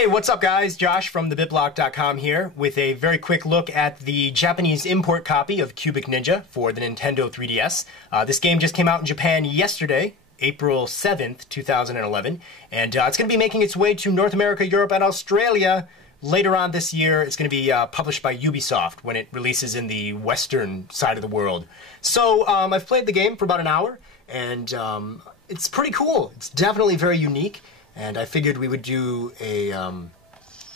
Hey, what's up guys? Josh from thebitblock.com here with a very quick look at the Japanese import copy of Cubic Ninja for the Nintendo 3DS. This game just came out in Japan yesterday, April 7th, 2011, and it's going to be making its way to North America, Europe, and Australia later on this year. It's going to be published by Ubisoft when it releases in the western side of the world. So I've played the game for about an hour, and it's pretty cool. It's definitely very unique. And I figured we would do a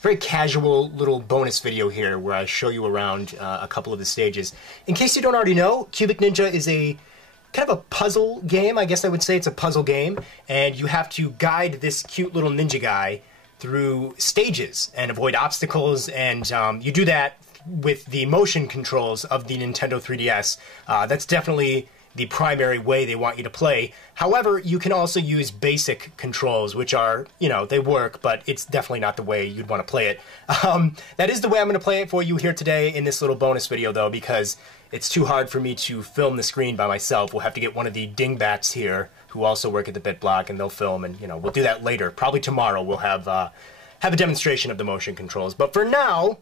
very casual little bonus video here where I show you around a couple of the stages. In case you don't already know, Cubic Ninja is a kind of a puzzle game. I guess I would say it's a puzzle game. And you have to guide this cute little ninja guy through stages and avoid obstacles. And you do that with the motion controls of the Nintendo 3DS. That's definitely the primary way they want you to play. However, you can also use basic controls, which are, you know, they work, but it's definitely not the way you'd want to play it. That is the way I'm going to play it for you here today in this little bonus video, though, because it's too hard for me to film the screen by myself. We'll have to get one of the dingbats here who also work at the BitBlock, and they'll film, and, you know, we'll do that later. Probably tomorrow we'll have a demonstration of the motion controls. But for now,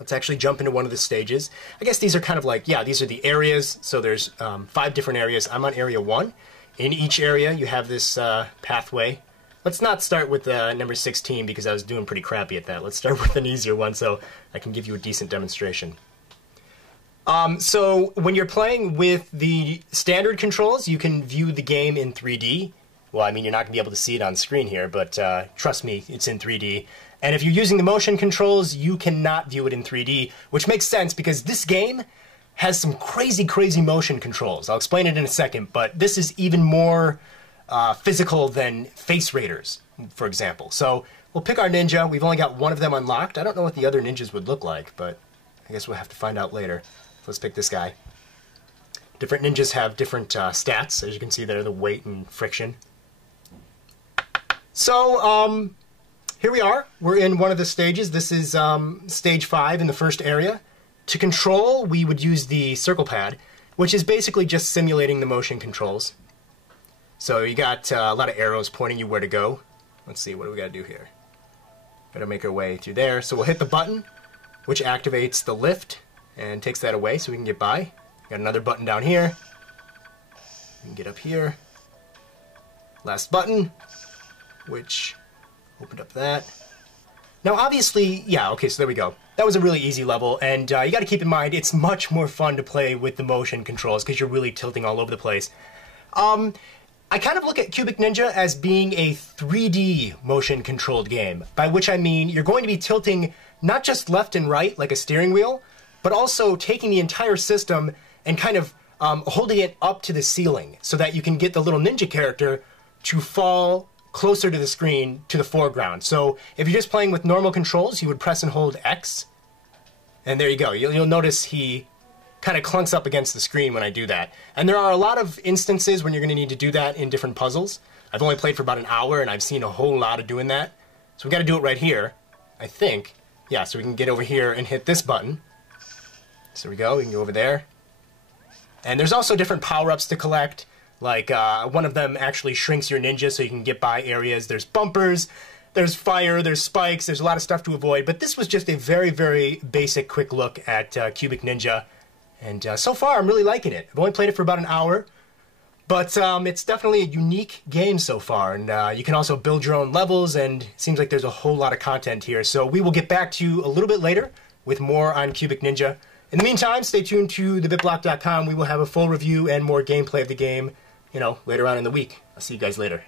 let's actually jump into one of the stages. I guess these are kind of like, yeah, these are the areas. So there's 5 different areas. I'm on area 1. In each area, you have this pathway. Let's not start with number 16 because I was doing pretty crappy at that. Let's start with an easier one so I can give you a decent demonstration. So when you're playing with the standard controls, you can view the game in 3D. Well, I mean, you're not going to be able to see it on screen here, but trust me, it's in 3D. And if you're using the motion controls, you cannot view it in 3D, which makes sense because this game has some crazy, crazy motion controls. I'll explain it in a second, but this is even more physical than Face Raiders, for example. So we'll pick our ninja. We've only got one of them unlocked. I don't know what the other ninjas would look like, but I guess we'll have to find out later. Let's pick this guy. Different ninjas have different stats. As you can see there, the weight and friction. So, here we are. We're in one of the stages. This is stage 5 in the first area. To control, we would use the circle pad, which is basically just simulating the motion controls. So you got a lot of arrows pointing you where to go. Let's see, what do we got to do here? Got to make our way through there. So we'll hit the button, which activates the lift and takes that away so we can get by. Got another button down here. We can get up here. Last button, which opened up that. Now, obviously, yeah, okay, so there we go. That was a really easy level, and you got to keep in mind, it's much more fun to play with the motion controls because you're really tilting all over the place. I kind of look at Cubic Ninja as being a 3D motion-controlled game, by which I mean you're going to be tilting not just left and right like a steering wheel, but also taking the entire system and kind of holding it up to the ceiling so that you can get the little ninja character to fall closer to the screen, to the foreground. So if you're just playing with normal controls, you would press and hold X, and there you go. You'll notice he kind of clunks up against the screen when I do that. And there are a lot of instances when you're going to need to do that in different puzzles. I've only played for about an hour, and I've seen a whole lot of doing that. So we got to do it right here, I think. Yeah, so we can get over here and hit this button. So we go, we can go over there. And there's also different power-ups to collect. Like, one of them actually shrinks your ninja so you can get by areas. There's bumpers, there's fire, there's spikes, there's a lot of stuff to avoid. But this was just a very, very basic, quick look at Cubic Ninja. And so far, I'm really liking it. I've only played it for about an hour. But it's definitely a unique game so far. And you can also build your own levels, and it seems like there's a whole lot of content here. So we will get back to you a little bit later with more on Cubic Ninja. In the meantime, stay tuned to thebitblock.com. We will have a full review and more gameplay of the game, you know, later on in the week. I'll see you guys later.